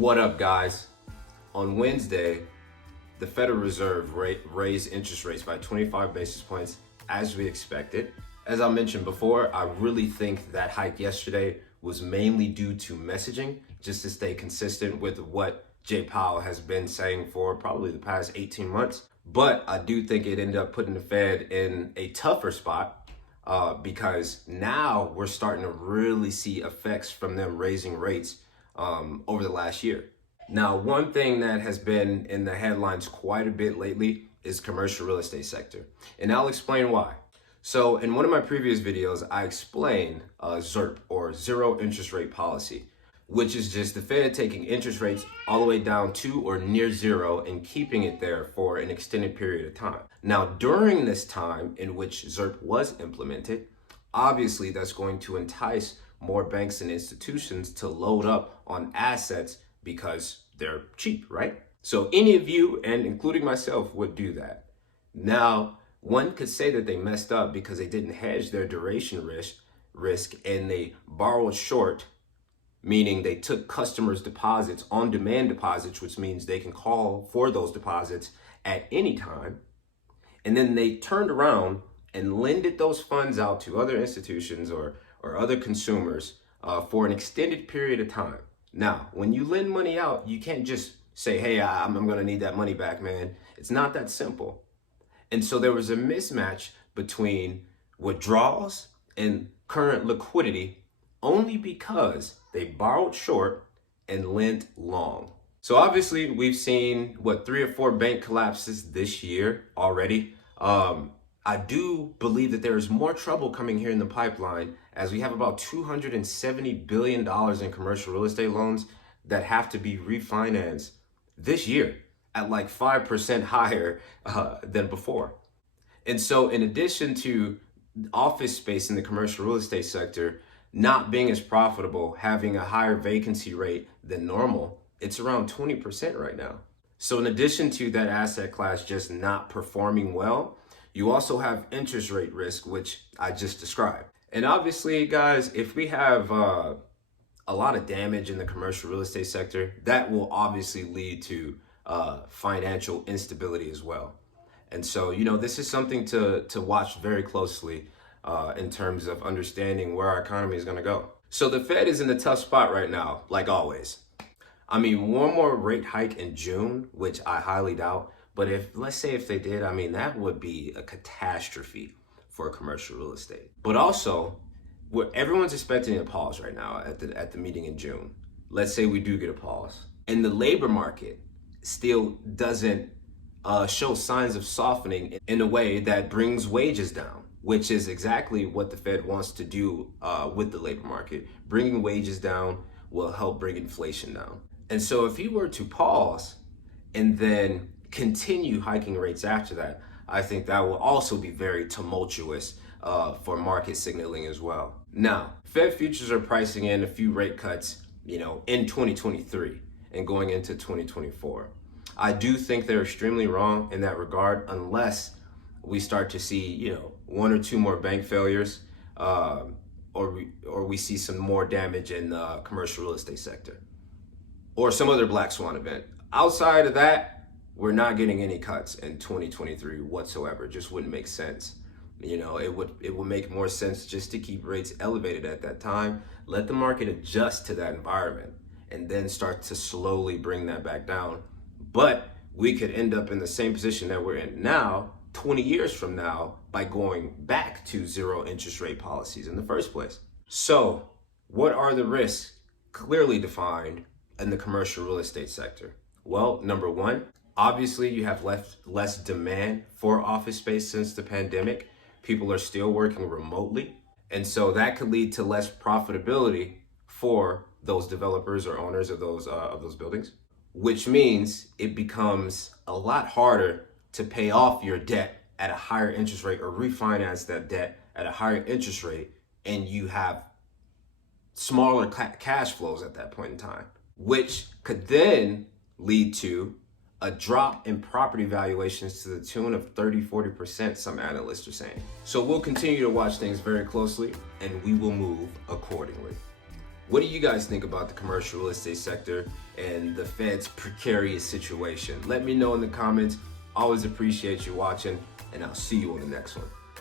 What up, guys? On Wednesday, the Federal Reserve raised interest rates by 25 basis points as we expected. As I mentioned before, I really think that hike yesterday was mainly due to messaging, just to stay consistent with what Jay Powell has been saying for probably the past 18 months. But I do think it ended up putting the Fed in a tougher spot because now we're starting to really see effects from them raising rates over the last year. Now, one thing that has been in the headlines quite a bit lately is commercial real estate sector, and I'll explain why. So in one of my previous videos, I explained ZIRP, or zero interest rate policy, which is just the Fed taking interest rates all the way down to or near zero and keeping it there for an extended period of time. Now, during this time in which ZIRP was implemented, obviously that's going to entice more banks and institutions to load up on assets because they're cheap, right? So any of you, and including myself, would do that. Now, one could say that they messed up because they didn't hedge their duration risk and they borrowed short, meaning they took customers' deposits, on-demand deposits, which means they can call for those deposits at any time. And then they turned around and lended those funds out to other institutions or other consumers for an extended period of time. Now, when you lend money out, you can't just say, hey, I'm going to need that money back, man. It's not that simple. And so there was a mismatch between withdrawals and current liquidity only because they borrowed short and lent long. So obviously we've seen 3 or 4 bank collapses this year already. I do believe that there is more trouble coming here in the pipeline, as we have about $270 billion in commercial real estate loans that have to be refinanced this year at like 5% higher than before. And so in addition to office space in the commercial real estate sector not being as profitable, having a higher vacancy rate than normal, it's around 20% right now. So in addition to that asset class just not performing well, you also have interest rate risk, which I just described. And obviously, guys, if we have a lot of damage in the commercial real estate sector, that will obviously lead to financial instability as well. And so, this is something to watch very closely in terms of understanding where our economy is going to go. So the Fed is in a tough spot right now, like always. I mean, one more rate hike in June, which I highly doubt. But let's say if they did, that would be a catastrophe for commercial real estate. But also, everyone's expecting a pause right now at the meeting in June. Let's say we do get a pause. And the labor market still doesn't show signs of softening in a way that brings wages down, which is exactly what the Fed wants to do with the labor market. Bringing wages down will help bring inflation down. And so if you were to pause and then continue hiking rates after that, I think that will also be very tumultuous for market signaling as well. Now, Fed futures are pricing in a few rate cuts, in 2023 and going into 2024. I do think they're extremely wrong in that regard, unless we start to see, 1 or 2 more bank failures, or we see some more damage in the commercial real estate sector, or some other black swan event. Outside of that, we're not getting any cuts in 2023 whatsoever. It just wouldn't make sense. It would make more sense just to keep rates elevated at that time, let the market adjust to that environment, and then start to slowly bring that back down. But we could end up in the same position that we're in now, 20 years from now, by going back to zero interest rate policies in the first place. So what are the risks clearly defined in the commercial real estate sector? Well, number one, obviously you have less demand for office space since the pandemic. People are still working remotely. And so that could lead to less profitability for those developers or owners of those buildings, which means it becomes a lot harder to pay off your debt at a higher interest rate or refinance that debt at a higher interest rate. And you have smaller cash flows at that point in time, which could then lead to a drop in property valuations to the tune of 30-40%, some analysts are saying. So we'll continue to watch things very closely and we will move accordingly. What do you guys think about the commercial real estate sector and the Fed's precarious situation? Let me know in the comments. Always appreciate you watching, and I'll see you on the next one.